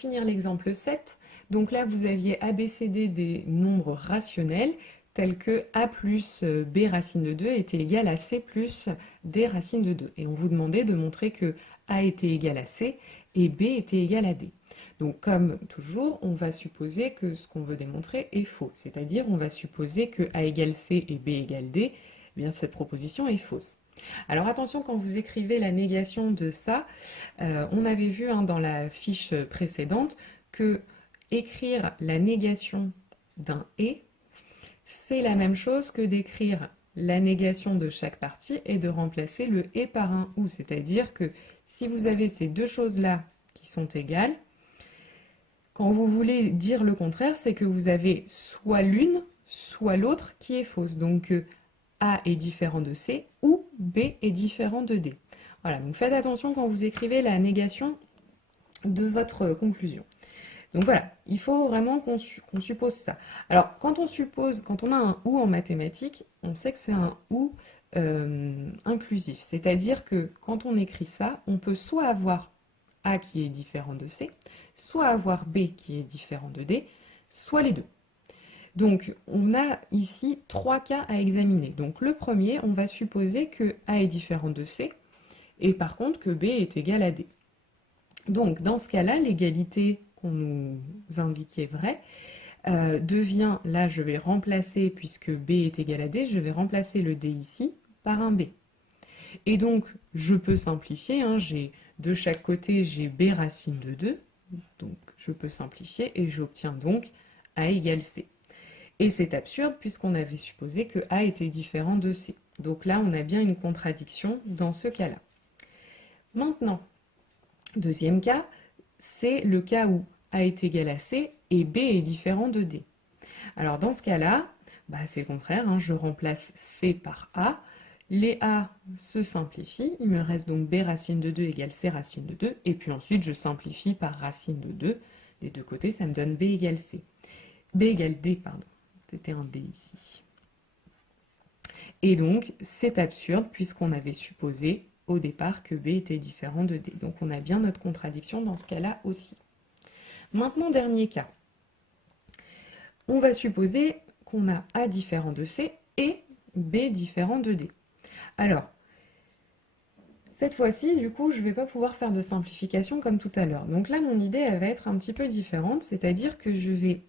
finir l'exemple 7, donc là vous aviez ABCD des nombres rationnels tels que A plus B racine de 2 était égal à C plus D racine de 2. Et on vous demandait de montrer que A était égal à C et B était égal à D. Donc comme toujours, on va supposer que ce qu'on veut démontrer est faux, c'est-à-dire on va supposer que A égale C et B égale D, eh bien cette proposition est fausse. Alors attention, quand vous écrivez la négation de ça, on avait vu dans la fiche précédente que écrire la négation d'un et, c'est la même chose que d'écrire la négation de chaque partie et de remplacer le et par un ou. C'est-à-dire que si vous avez ces deux choses-là qui sont égales, quand vous voulez dire le contraire, c'est que vous avez soit l'une, soit l'autre qui est fausse. Donc A est différent de C ou B est différent de D. Voilà, donc faites attention quand vous écrivez la négation de votre conclusion. Donc voilà, il faut vraiment qu'on suppose ça. Alors, quand on a un ou en mathématiques, on sait que c'est un ou inclusif. C'est-à-dire que quand on écrit ça, on peut soit avoir A qui est différent de C, soit avoir B qui est différent de D, soit les deux. Donc, on a ici trois cas à examiner. Donc, le premier, on va supposer que A est différent de C, et par contre que B est égal à D. Donc, dans ce cas-là, l'égalité qu'on nous indiquait vraie devient, là je vais remplacer, puisque B est égal à D, je vais remplacer le D ici par un B. Et donc, je peux simplifier, de chaque côté j'ai B racine de 2, donc je peux simplifier et j'obtiens donc A égale C. Et c'est absurde puisqu'on avait supposé que A était différent de C. Donc là, on a bien une contradiction dans ce cas-là. Maintenant, deuxième cas, c'est le cas où A est égal à C et B est différent de D. Alors dans ce cas-là, c'est le contraire, je remplace C par A, les A se simplifient, il me reste donc B racine de 2 égale C racine de 2, et puis ensuite je simplifie par racine de 2, des deux côtés ça me donne B égale C. B égale D, pardon, c'était un D ici. Et donc c'est absurde puisqu'on avait supposé au départ que B était différent de D. Donc on a bien notre contradiction dans ce cas-là aussi. Maintenant, dernier cas. On va supposer qu'on a A différent de C et B différent de D. Alors, cette fois-ci, du coup, je ne vais pas pouvoir faire de simplification comme tout à l'heure. Donc là, mon idée, elle va être un petit peu différente, c'est-à-dire que je vais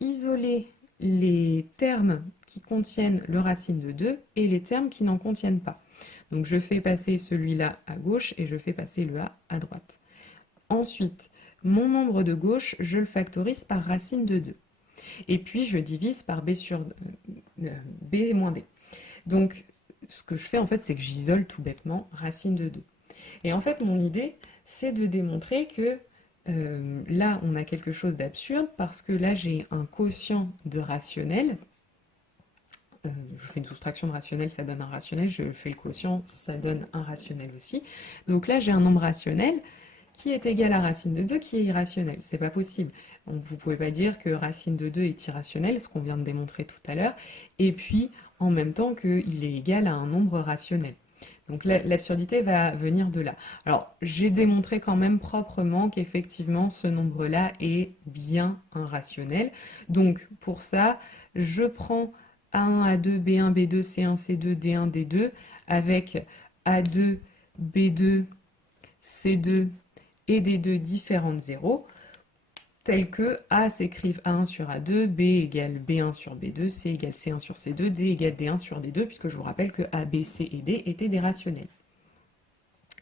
isoler les termes qui contiennent le racine de 2 et les termes qui n'en contiennent pas. Donc je fais passer celui-là à gauche et je fais passer le A à droite. Ensuite, mon nombre de gauche, je le factorise par racine de 2. Et puis je divise par B sur B moins D. Donc ce que je fais en fait, c'est que j'isole tout bêtement racine de 2. Et en fait, mon idée, c'est de démontrer que là, on a quelque chose d'absurde parce que là, j'ai un quotient de rationnel. Je fais une soustraction de rationnel, ça donne un rationnel. Je fais le quotient, ça donne un rationnel aussi. Donc là, j'ai un nombre rationnel qui est égal à racine de 2 qui est irrationnel. C'est pas possible. Donc, vous pouvez pas dire que racine de 2 est irrationnel, ce qu'on vient de démontrer tout à l'heure, et puis en même temps qu'il est égal à un nombre rationnel. Donc l'absurdité va venir de là. Alors, j'ai démontré quand même proprement qu'effectivement, ce nombre-là est bien un rationnel. Donc, pour ça, je prends A1, A2, B1, B2, C1, C2, D1, D2, avec A2, B2, C2 et D2 différentes zéros, tels que A s'écrive A1 sur A2, B égale B1 sur B2, C égale C1 sur C2, D égale D1 sur D2, puisque je vous rappelle que A, B, C et D étaient des rationnels.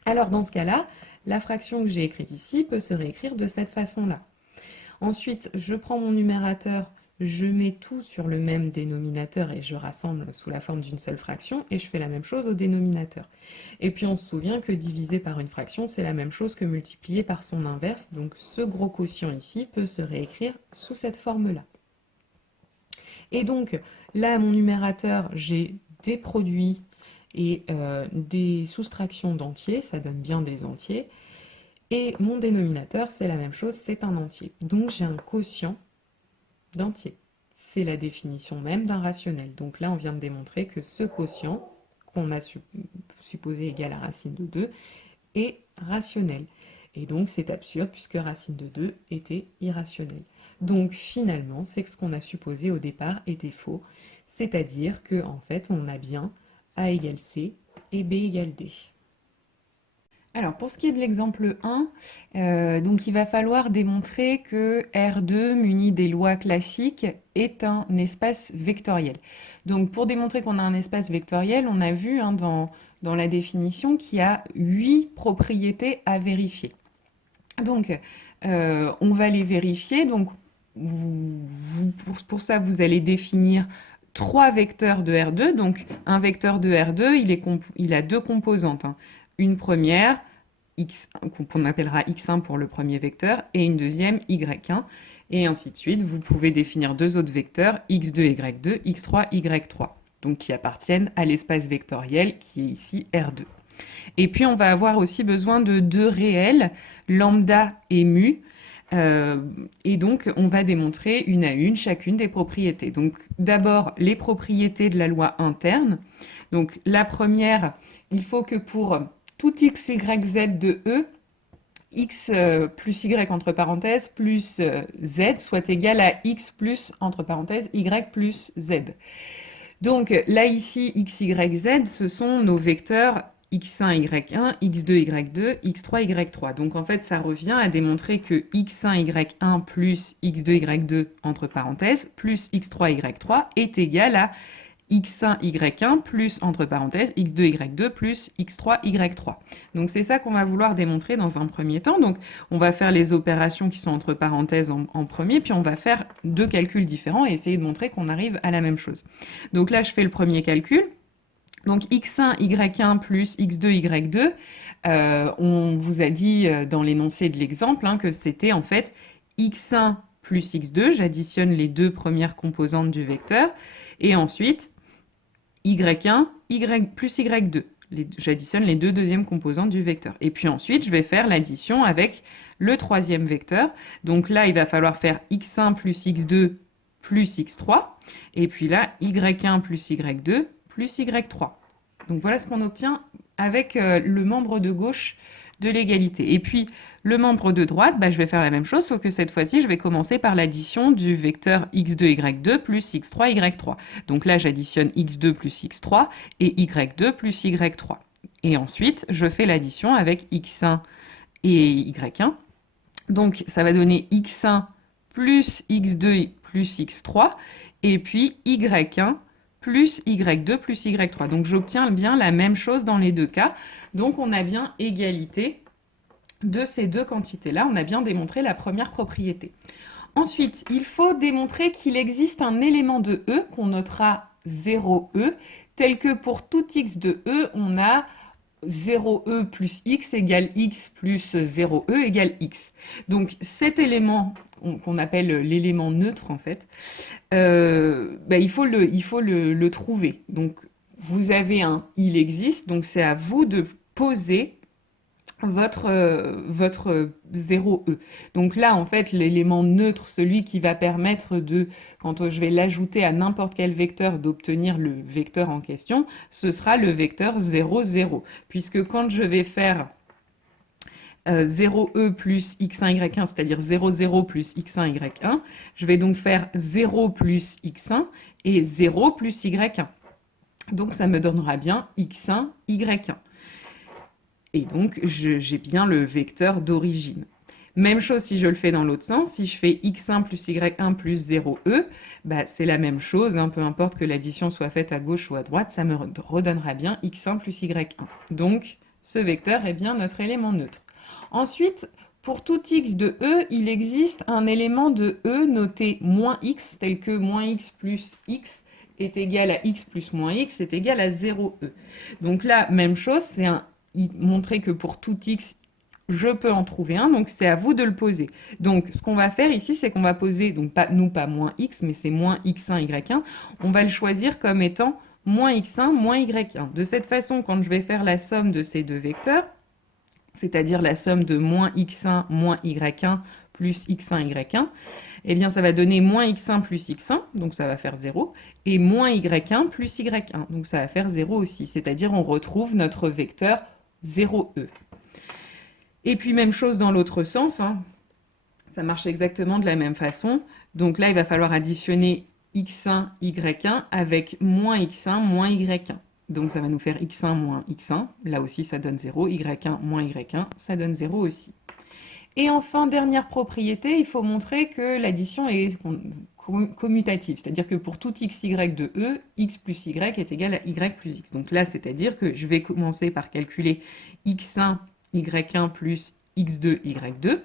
Alors dans ce cas-là, la fraction que j'ai écrite ici peut se réécrire de cette façon-là. Ensuite, je prends mon numérateur, je mets tout sur le même dénominateur et je rassemble sous la forme d'une seule fraction et je fais la même chose au dénominateur. Et puis on se souvient que diviser par une fraction, c'est la même chose que multiplier par son inverse. Donc ce gros quotient ici peut se réécrire sous cette forme-là. Et donc là, mon numérateur, j'ai des produits et des soustractions d'entiers, ça donne bien des entiers. Et mon dénominateur, c'est la même chose, c'est un entier. Donc j'ai un quotient d'entier. C'est la définition même d'un rationnel. Donc là, on vient de démontrer que ce quotient, qu'on a supposé égal à racine de 2, est rationnel. Et donc c'est absurde puisque racine de 2 était irrationnelle. Donc finalement, c'est que ce qu'on a supposé au départ était faux, c'est-à-dire que en fait on a bien A égale C et B égale D. Alors, pour ce qui est de l'exemple 1, donc il va falloir démontrer que R2 muni des lois classiques est un espace vectoriel. Donc, pour démontrer qu'on a un espace vectoriel, on a vu hein, dans la définition qu'il y a 8 propriétés à vérifier. Donc, on va les vérifier. Donc, pour ça, vous allez définir 3 vecteurs de R2. Donc, un vecteur de R2, il a deux composantes, hein. Une première, qu'on appellera x1 pour le premier vecteur, et une deuxième, y1. Et ainsi de suite, vous pouvez définir deux autres vecteurs, x2, y2, x3, y3, donc qui appartiennent à l'espace vectoriel qui est ici R2. Et puis, on va avoir aussi besoin de deux réels, lambda et mu. Et donc, on va démontrer une à une chacune des propriétés. Donc, d'abord, les propriétés de la loi interne. Donc, la première, il faut que pour tout x, y, z de E, x plus y entre parenthèses plus z soit égal à x plus entre parenthèses y plus z. Donc là ici, x, y, z, ce sont nos vecteurs x1, y1, x2, y2, x3, y3. Donc en fait, ça revient à démontrer que x1, y1 plus x2, y2 entre parenthèses plus x3, y3 est égal à x1, y1 plus, entre parenthèses, x2, y2 plus x3, y3. Donc c'est ça qu'on va vouloir démontrer dans un premier temps. Donc on va faire les opérations qui sont entre parenthèses en premier, puis on va faire deux calculs différents et essayer de montrer qu'on arrive à la même chose. Donc là, je fais le premier calcul. Donc x1, y1 plus x2, y2, on vous a dit dans l'énoncé de l'exemple hein, que c'était en fait x1 plus x2, j'additionne les deux premières composantes du vecteur, et ensuite y1, plus y2. J'additionne les deux deuxièmes composantes du vecteur. Et puis ensuite, je vais faire l'addition avec le troisième vecteur. Donc là, il va falloir faire x1 plus x2 plus x3. Et puis là, y1 plus y2 plus y3. Donc voilà ce qu'on obtient avec le membre de gauche de l'égalité. Et puis, le membre de droite, je vais faire la même chose, sauf que cette fois-ci, je vais commencer par l'addition du vecteur x2, y2 plus x3, y3. Donc là, j'additionne x2 plus x3 et y2 plus y3. Et ensuite, je fais l'addition avec x1 et y1. Donc, ça va donner x1 plus x2 plus x3, et puis y1 plus y2 plus y3. Donc, j'obtiens bien la même chose dans les deux cas. Donc, on a bien égalité de ces deux quantités-là. On a bien démontré la première propriété. Ensuite, il faut démontrer qu'il existe un élément de E qu'on notera 0E, tel que pour tout x de E, on a 0e plus x égale x plus 0e égale x. Donc cet élément qu'on appelle l'élément neutre en fait, il faut le trouver. Donc vous avez un il existe, donc c'est à vous de poser votre 0e. Donc là, en fait, l'élément neutre, celui qui va permettre de, quand je vais l'ajouter à n'importe quel vecteur, d'obtenir le vecteur en question, ce sera le vecteur 0, 0. Puisque quand je vais faire 0e plus x1, y1, c'est-à-dire 0, 0 plus x1, y1, je vais donc faire 0 plus x1 et 0 plus y1. Donc ça me donnera bien x1, y1. Et donc, j'ai bien le vecteur d'origine. Même chose si je le fais dans l'autre sens. Si je fais x1 plus y1 plus 0e, c'est la même chose. Hein, peu importe que l'addition soit faite à gauche ou à droite, ça me redonnera bien x1 plus y1. Donc, ce vecteur est bien notre élément neutre. Ensuite, pour tout x de E, il existe un élément de E noté moins x, tel que moins x plus x est égal à x plus moins x est égal à 0e. Donc là, même chose, c'est montrer que pour tout x, je peux en trouver un, donc c'est à vous de le poser. Donc ce qu'on va faire ici, c'est qu'on va poser, donc pas moins x, mais c'est moins x1, y1, on va le choisir comme étant moins x1, moins y1. De cette façon, quand je vais faire la somme de ces deux vecteurs, c'est-à-dire la somme de moins x1, moins y1, plus x1, y1, eh bien ça va donner moins x1 plus x1, donc ça va faire 0, et moins y1 plus y1, donc ça va faire 0 aussi. C'est-à-dire on retrouve notre vecteur 0e. Et puis même chose dans l'autre sens, hein. Ça marche exactement de la même façon. Donc là, il va falloir additionner x1, y1 avec moins x1, moins y1. Donc ça va nous faire x1 moins x1. Là aussi, ça donne 0. y1 moins y1, ça donne 0 aussi. Et enfin, dernière propriété, il faut montrer que l'addition est commutative, c'est-à-dire que pour tout x, y de E, x plus y est égal à y plus x. Donc là, c'est-à-dire que je vais commencer par calculer x1, y1 plus x2, y2.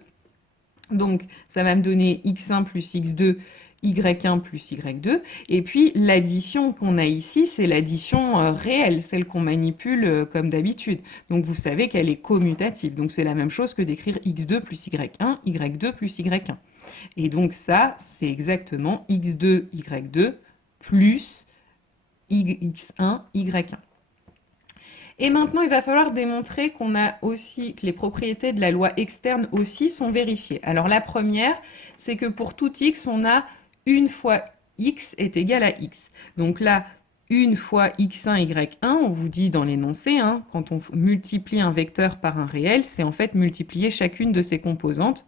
Donc ça va me donner x1 plus x2, y1 plus y2. Et puis l'addition qu'on a ici, c'est l'addition réelle, celle qu'on manipule comme d'habitude. Donc vous savez qu'elle est commutative. Donc c'est la même chose que d'écrire x2 plus y1, y2 plus y1. Et donc ça, c'est exactement x2, y2 plus x1, y1. Et maintenant, il va falloir démontrer qu'on a aussi que les propriétés de la loi externe aussi sont vérifiées. Alors la première, c'est que pour tout x, on a une fois x est égal à x. Donc là, une fois x1, y1, on vous dit dans l'énoncé, hein, quand on multiplie un vecteur par un réel, c'est en fait multiplier chacune de ses composantes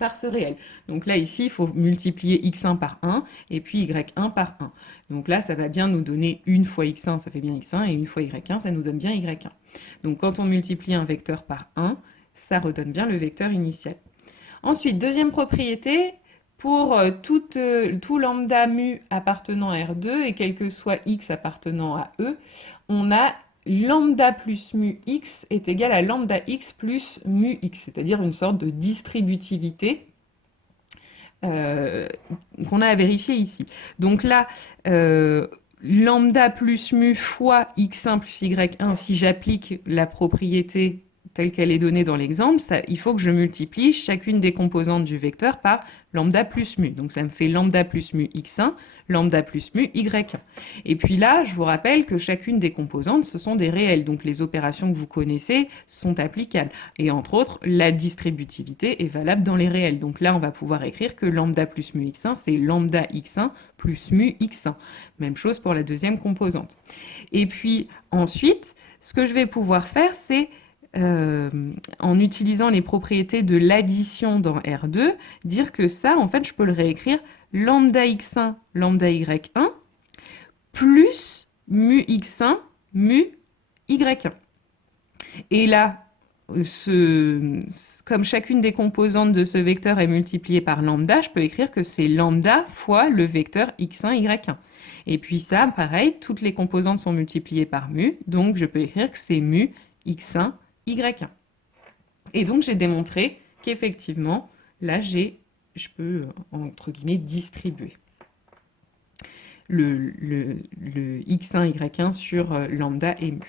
par ce réel. Donc là, ici, il faut multiplier x1 par 1 et puis y1 par 1. Donc là, ça va bien nous donner une fois x1, ça fait bien x1, et une fois y1, ça nous donne bien y1. Donc quand on multiplie un vecteur par 1, ça redonne bien le vecteur initial. Ensuite, deuxième propriété, pour tout lambda mu appartenant à R2 et quel que soit x appartenant à E, on a lambda plus mu x est égal à lambda x plus mu x, c'est-à-dire une sorte de distributivité qu'on a à vérifier ici. Donc là, lambda plus mu fois x1 plus y1, si j'applique la propriété telle qu'elle est donnée dans l'exemple, il faut que je multiplie chacune des composantes du vecteur par lambda plus mu. Donc ça me fait lambda plus mu x1, lambda plus mu y1. Et puis là, je vous rappelle que chacune des composantes, ce sont des réels. Donc les opérations que vous connaissez sont applicables. Et entre autres, la distributivité est valable dans les réels. Donc là, on va pouvoir écrire que lambda plus mu x1, c'est lambda x1 plus mu x1. Même chose pour la deuxième composante. Et puis ensuite, ce que je vais pouvoir faire, c'est en utilisant les propriétés de l'addition dans R2, dire que ça, en fait, je peux le réécrire lambda x1, lambda y1, plus mu x1, mu y1. Et là, comme chacune des composantes de ce vecteur est multipliée par lambda, je peux écrire que c'est lambda fois le vecteur x1, y1. Et puis ça, pareil, toutes les composantes sont multipliées par mu, donc je peux écrire que c'est mu x1, y1. Et donc j'ai démontré qu'effectivement, là je peux, entre guillemets, distribuer le x1, y1 sur lambda et mu.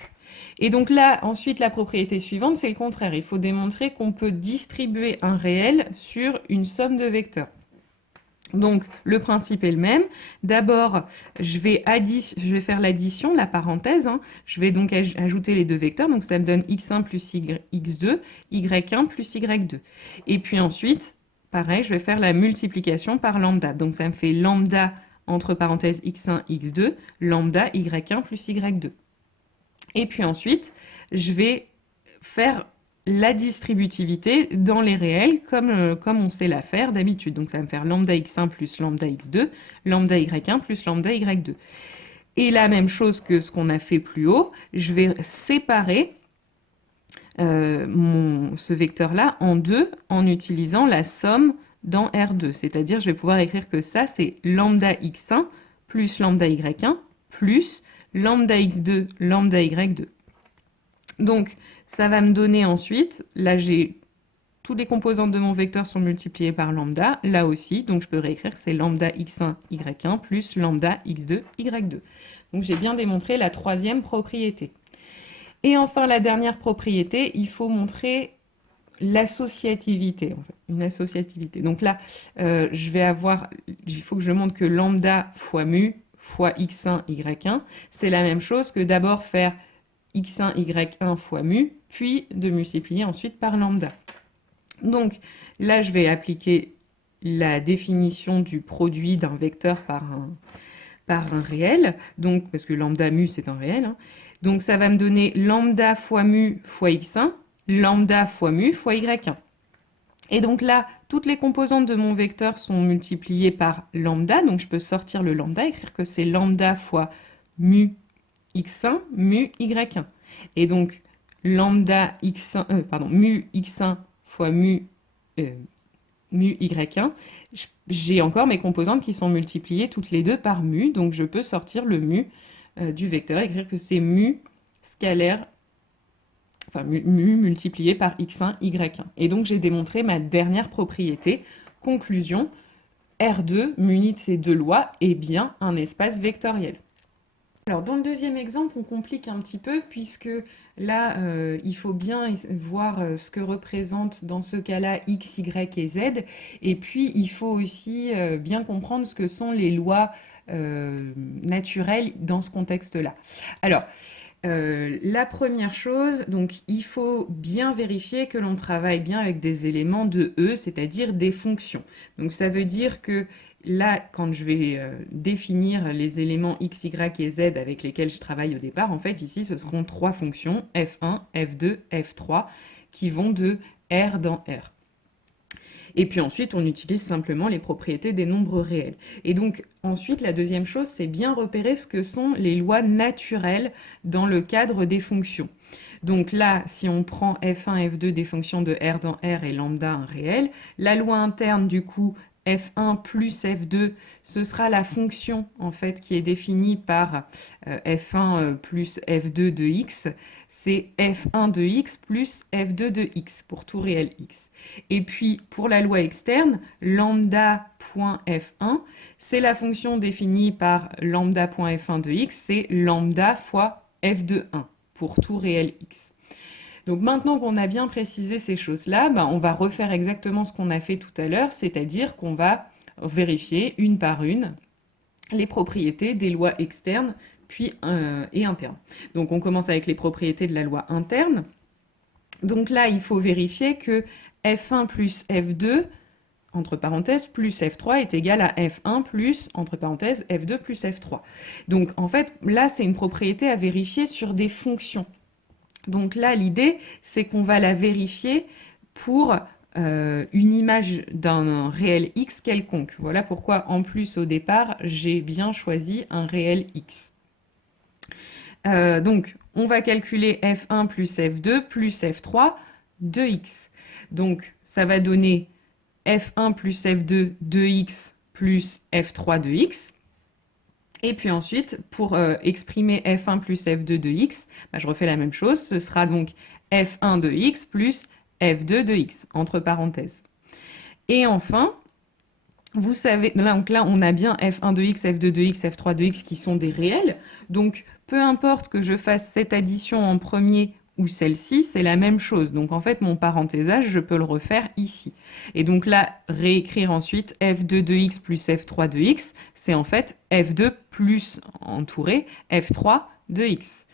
Et donc là, ensuite, la propriété suivante, c'est le contraire. Il faut démontrer qu'on peut distribuer un réel sur une somme de vecteurs. Donc, le principe est le même. D'abord, je vais faire l'addition, la parenthèse, hein. Je vais donc ajouter les deux vecteurs. Donc, ça me donne x1 plus x2, y1 plus y2. Et puis ensuite, pareil, je vais faire la multiplication par lambda. Donc, ça me fait lambda, entre parenthèses, x1, x2, lambda, y1 plus y2. Et puis ensuite, je vais faire la distributivité dans les réels comme on sait la faire d'habitude. Donc ça va me faire lambda x1 plus lambda x2, lambda y1 plus lambda y2. Et la même chose que ce qu'on a fait plus haut, je vais séparer ce vecteur-là en deux en utilisant la somme dans R2. C'est-à-dire je vais pouvoir écrire que ça, c'est lambda x1 plus lambda y1 plus lambda x2, lambda y2. Donc, ça va me donner ensuite, là j'ai toutes les composantes de mon vecteur sont multipliées par lambda, là aussi, donc je peux réécrire que c'est lambda x1, y1 plus lambda x2, y2. Donc j'ai bien démontré la troisième propriété. Et enfin, la dernière propriété, il faut montrer l'associativité, en fait, une associativité. Donc là, il faut que je montre que lambda fois mu fois x1, y1, c'est la même chose que d'abord faire x1, y1 fois mu, puis de multiplier ensuite par lambda. Donc là, je vais appliquer la définition du produit d'un vecteur par un réel, donc, parce que lambda mu, c'est un réel. Hein. Donc ça va me donner lambda fois mu fois x1, lambda fois mu fois y1. Et donc là, toutes les composantes de mon vecteur sont multipliées par lambda, donc je peux sortir le lambda, écrire que c'est lambda fois mu x1, mu y1. Et donc lambda x1, mu x1 fois mu y1, j'ai encore mes composantes qui sont multipliées toutes les deux par mu, donc je peux sortir le mu du vecteur, écrire que c'est mu scalaire, enfin mu multiplié par x1, y1. Et donc j'ai démontré ma dernière propriété. Conclusion, R2, muni de ces deux lois, est bien un espace vectoriel. Alors dans le deuxième exemple, on complique un petit peu puisque là, il faut bien voir ce que représente dans ce cas-là x, y et z. Et puis, il faut aussi bien comprendre ce que sont les lois naturelles dans ce contexte-là. Alors, la première chose, donc il faut bien vérifier que l'on travaille bien avec des éléments de E, c'est-à-dire des fonctions. Donc ça veut dire que là, quand je vais définir les éléments x, y et z avec lesquels je travaille au départ, en fait, ici, ce seront trois fonctions, f1, f2, f3, qui vont de R dans R. Et puis ensuite, on utilise simplement les propriétés des nombres réels. Et donc, ensuite, la deuxième chose, c'est bien repérer ce que sont les lois naturelles dans le cadre des fonctions. Donc là, si on prend f1, f2 des fonctions de R dans R et lambda un réel, la loi interne, du coup, f1 plus f2, ce sera la fonction en fait qui est définie par f1 plus f2 de x, c'est f1 de x plus f2 de x pour tout réel x. Et puis pour la loi externe, lambda.f1, c'est la fonction définie par lambda.f1 de x, c'est lambda fois f de 1 pour tout réel x. Donc maintenant qu'on a bien précisé ces choses-là, on va refaire exactement ce qu'on a fait tout à l'heure, c'est-à-dire qu'on va vérifier une par une les propriétés des lois externes puis, et internes. Donc on commence avec les propriétés de la loi interne. Donc là, il faut vérifier que f1 plus f2, entre parenthèses, plus f3 est égal à f1 plus, entre parenthèses, f2 plus f3. Donc en fait, là, c'est une propriété à vérifier sur des fonctions. Donc là, l'idée, c'est qu'on va la vérifier pour une image d'un réel x quelconque. Voilà pourquoi, en plus, au départ, j'ai bien choisi un réel x. Donc, on va calculer f1 plus f2 plus f3 de x. Donc, ça va donner f1 plus f2 de x plus f3 de x. Et puis ensuite, pour exprimer f1 plus f2 de x, je refais la même chose. Ce sera donc f1 de x plus f2 de x, entre parenthèses. Et enfin, vous savez, donc là, on a bien f1 de x, f2 de x, f3 de x qui sont des réels. Donc, peu importe que je fasse cette addition en premier ou celle-ci, c'est la même chose. Donc en fait, mon parenthésage, je peux le refaire ici. Et donc là, réécrire ensuite f2 de x plus f3 de x, c'est en fait f2 plus entouré f3 de x.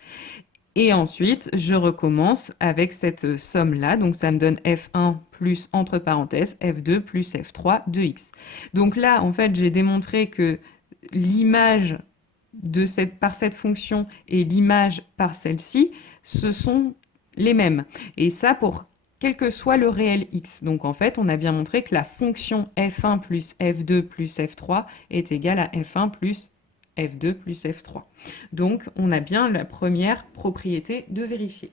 Et ensuite, je recommence avec cette somme-là. Donc ça me donne f1 plus, entre parenthèses, f2 plus f3 de x. Donc là, en fait, j'ai démontré que l'image par cette fonction et l'image par celle-ci, ce sont les mêmes. Et ça pour quel que soit le réel x. Donc en fait, on a bien montré que la fonction f1 plus f2 plus f3 est égale à f1 plus f2 plus f3. Donc on a bien la première propriété de vérifier.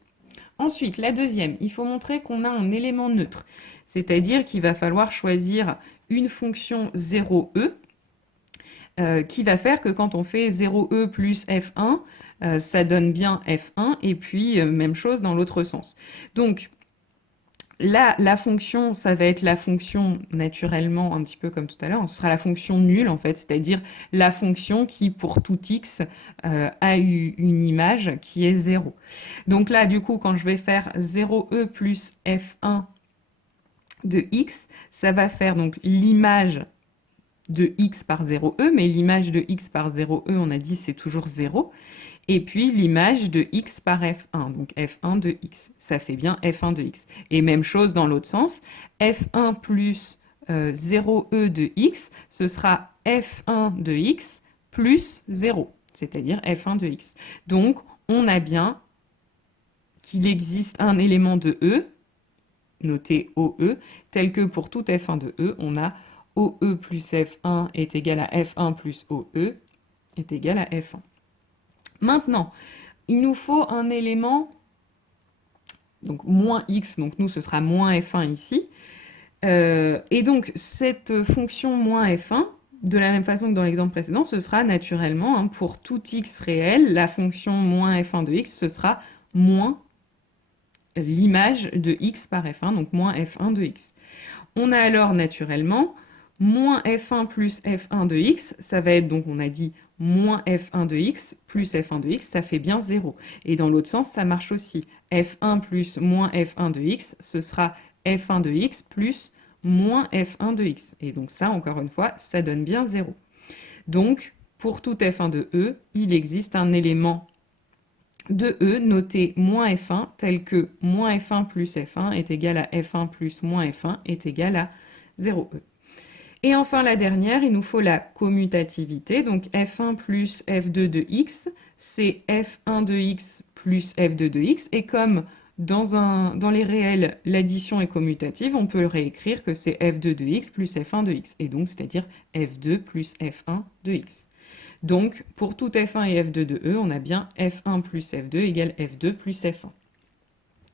Ensuite, la deuxième, il faut montrer qu'on a un élément neutre. C'est-à-dire qu'il va falloir choisir une fonction 0e qui va faire que quand on fait 0e plus f1, ça donne bien f1, et puis même chose dans l'autre sens. Donc là, la fonction, ça va être la fonction naturellement, un petit peu comme tout à l'heure, ce sera la fonction nulle en fait, c'est-à-dire la fonction qui, pour tout x, a eu une image qui est 0. Donc là, du coup, quand je vais faire 0e plus f1 de x, ça va faire donc l'image de x par 0e, mais l'image de x par 0e, on a dit, c'est toujours 0. Et puis l'image de x par f1, donc f1 de x. Ça fait bien f1 de x. Et même chose dans l'autre sens, f1 plus 0e de x, ce sera f1 de x plus 0, c'est-à-dire f1 de x. Donc, on a bien qu'il existe un élément de e noté OE, tel que pour tout f1 de E, on a OE plus F1 est égal à F1 plus OE est égal à F1. Maintenant, il nous faut un élément, donc moins x, donc nous ce sera moins F1 ici. Et donc cette fonction moins F1, de la même façon que dans l'exemple précédent, ce sera naturellement, hein, pour tout x réel, la fonction moins F1 de x, ce sera moins l'image de x par F1, donc moins F1 de x. On a alors naturellement moins F1 plus F1 de x, ça va être donc, on a dit, moins F1 de x plus F1 de x, ça fait bien 0. Et dans l'autre sens, ça marche aussi. F1 plus moins F1 de x, ce sera F1 de x plus moins F1 de x. Et donc ça, encore une fois, ça donne bien 0. Donc, pour tout F1 de E, il existe un élément de E noté moins F1, tel que moins F1 plus F1 est égal à F1 plus moins F1 est égal à 0E. Et enfin, la dernière, il nous faut la commutativité. Donc F1 plus F2 de x, c'est F1 de x plus F2 de x. Et comme dans les réels, l'addition est commutative, on peut réécrire que c'est F2 de x plus F1 de x. Et donc, c'est-à-dire F2 plus F1 de x. Donc, pour tout F1 et F2 de E, on a bien F1 plus F2 égale F2 plus F1.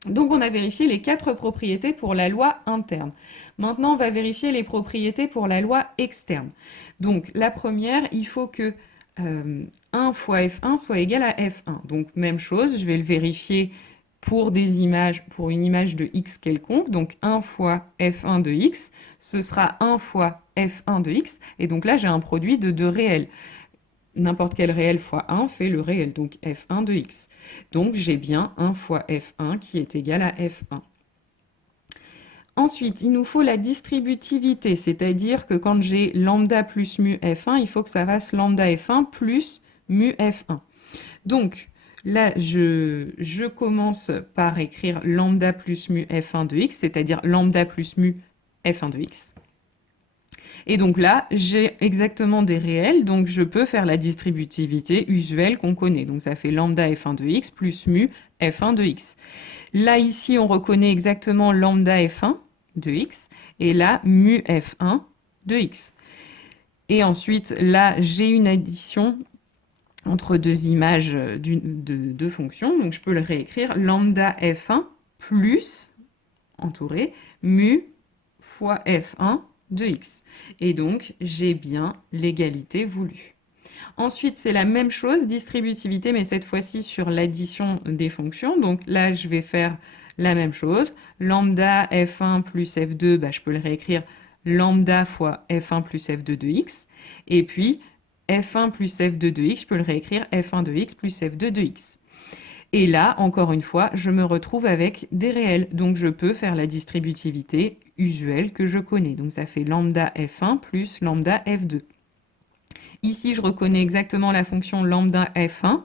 Donc, on a vérifié les 4 propriétés pour la loi interne. Maintenant, on va vérifier les propriétés pour la loi externe. Donc, la première, il faut que 1 fois F1 soit égal à F1. Donc, même chose, je vais le vérifier pour des images, pour une image de x quelconque. Donc, 1 fois F1 de x, ce sera 1 fois F1 de x. Et donc là, j'ai un produit de 2 réels. N'importe quel réel fois 1 fait le réel, donc f1 de x. Donc j'ai bien 1 fois f1 qui est égal à f1. Ensuite, il nous faut la distributivité, c'est-à-dire que quand j'ai lambda plus mu f1, il faut que ça fasse lambda f1 plus mu f1. Donc là, je commence par écrire lambda plus mu f1 de x, c'est-à-dire lambda plus mu f1 de x. Et donc là, j'ai exactement des réels, donc je peux faire la distributivité usuelle qu'on connaît. Donc ça fait lambda f1 de x plus mu f1 de x. Là, ici, on reconnaît exactement lambda f1 de x, et là, mu f1 de x. Et ensuite, là, j'ai une addition entre deux images de fonctions, donc je peux le réécrire lambda f1 plus, entouré, mu fois f1 de x. Et donc, j'ai bien l'égalité voulue. Ensuite, c'est la même chose, distributivité, mais cette fois-ci sur l'addition des fonctions. Donc là, je vais faire la même chose. Lambda f1 plus f2, je peux le réécrire lambda fois f1 plus f2 de x. Et puis, f1 plus f2 de x, je peux le réécrire f1 de x plus f2 de x. Et là, encore une fois, je me retrouve avec des réels. Donc, je peux faire la distributivité usuelle que je connais. Donc, ça fait lambda f1 plus lambda f2. Ici, je reconnais exactement la fonction lambda f1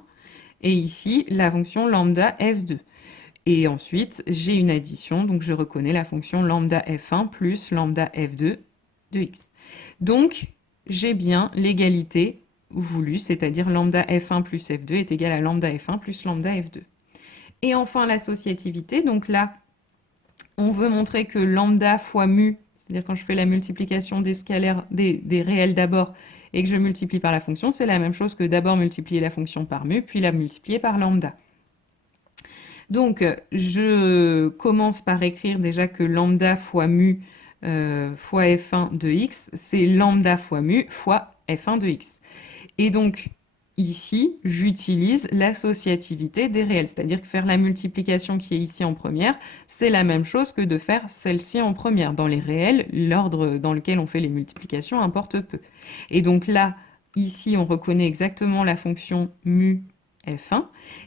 et ici, la fonction lambda f2. Et ensuite, j'ai une addition, donc je reconnais la fonction lambda f1 plus lambda f2 de x. Donc, j'ai bien l'égalité voulue, c'est-à-dire lambda f1 plus f2 est égal à lambda f1 plus lambda f2. Et enfin, l'associativité, donc là, on veut montrer que lambda fois mu, c'est-à-dire quand je fais la multiplication des scalaires, des réels d'abord, et que je multiplie par la fonction, c'est la même chose que d'abord multiplier la fonction par mu, puis la multiplier par lambda. Donc, je commence par écrire déjà que lambda fois mu fois f1 de x, c'est lambda fois mu fois f1 de x. Et donc, ici, j'utilise l'associativité des réels, c'est-à-dire que faire la multiplication qui est ici en première, c'est la même chose que de faire celle-ci en première. Dans les réels, l'ordre dans lequel on fait les multiplications importe peu. Et donc là, ici, on reconnaît exactement la fonction mu f1,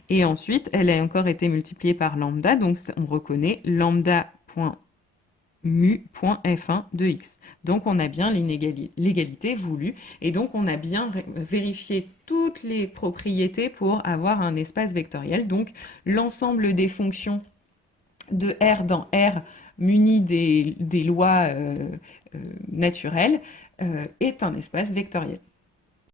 et ensuite, elle a encore été multipliée par lambda, donc on reconnaît lambda.mu.f1 de x. Donc on a bien l'égalité voulue, et donc on a bien vérifié toutes les propriétés pour avoir un espace vectoriel. Donc l'ensemble des fonctions de R dans R munies des lois naturelles est un espace vectoriel.